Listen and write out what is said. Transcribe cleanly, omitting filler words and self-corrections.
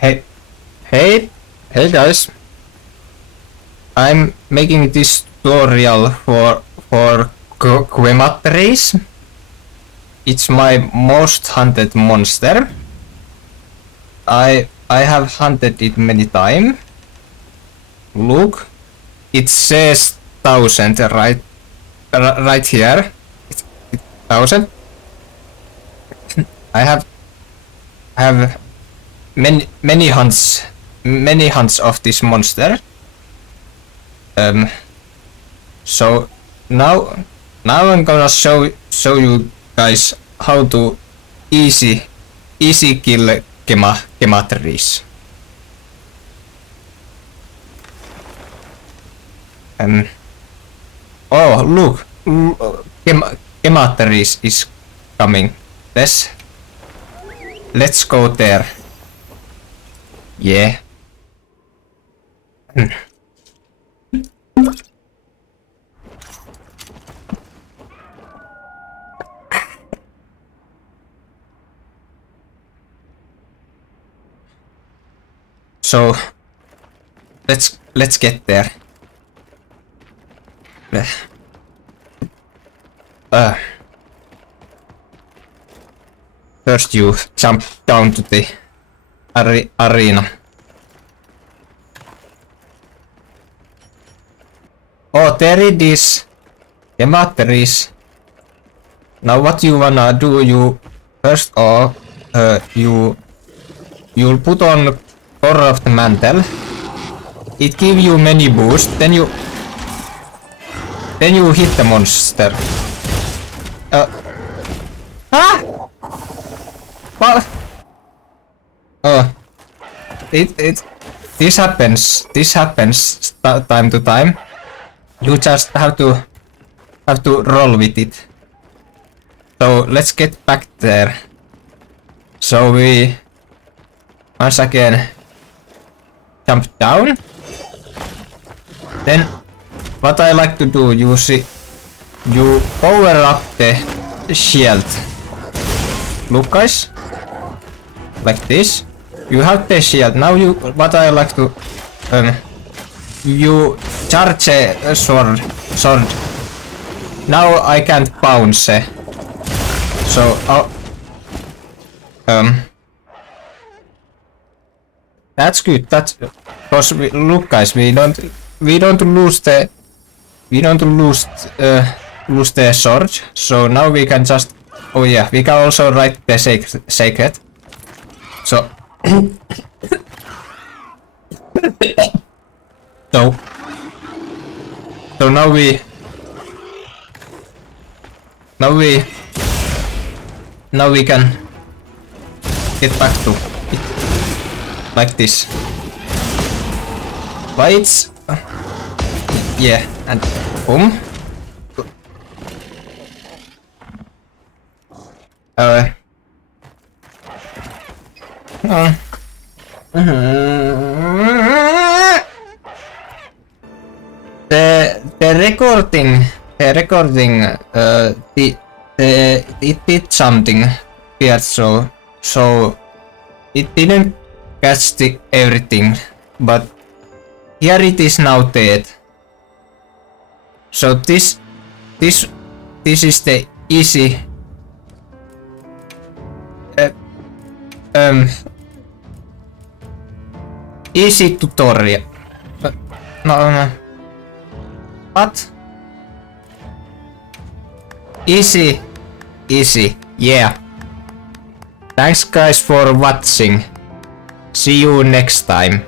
Hey, hey guys! I'm making this tutorial for Quematris. It's my most hunted monster. I have hunted it many times. Look, it says 1000 right here. It's 1000. I have many hunts of this monster. So now I'm gonna show you guys how to easy kill Quematris. Oh look, Quematris is coming. Let's go there. Yeah. So let's get there. First you jump down to the arena. Oh, there it is. Quematris. Now what you wanna do? You first off you'll put on Corrupt Mantle. It gives you many boosts. Then you hit the monster. What? Oh, this happens. This happens time to time. You just have to roll with it. So let's get back there. So we once again jump down. Then what I like to do, you see, you power up the shield. Look guys, like this. You have the shield. Now what I like to you charge a sword. Now I can't bounce. So that's good. That's because look guys, we don't lose the sword. So now we can just, oh yeah, we can also write the sacred. So so now we can get back to it like this. But it's yeah, and boom. The recording it did something weird, so it didn't catch everything, but here it is now dead. So this is the easy easy tutorial. No. What? Easy. Yeah. Thanks guys for watching. See you next time.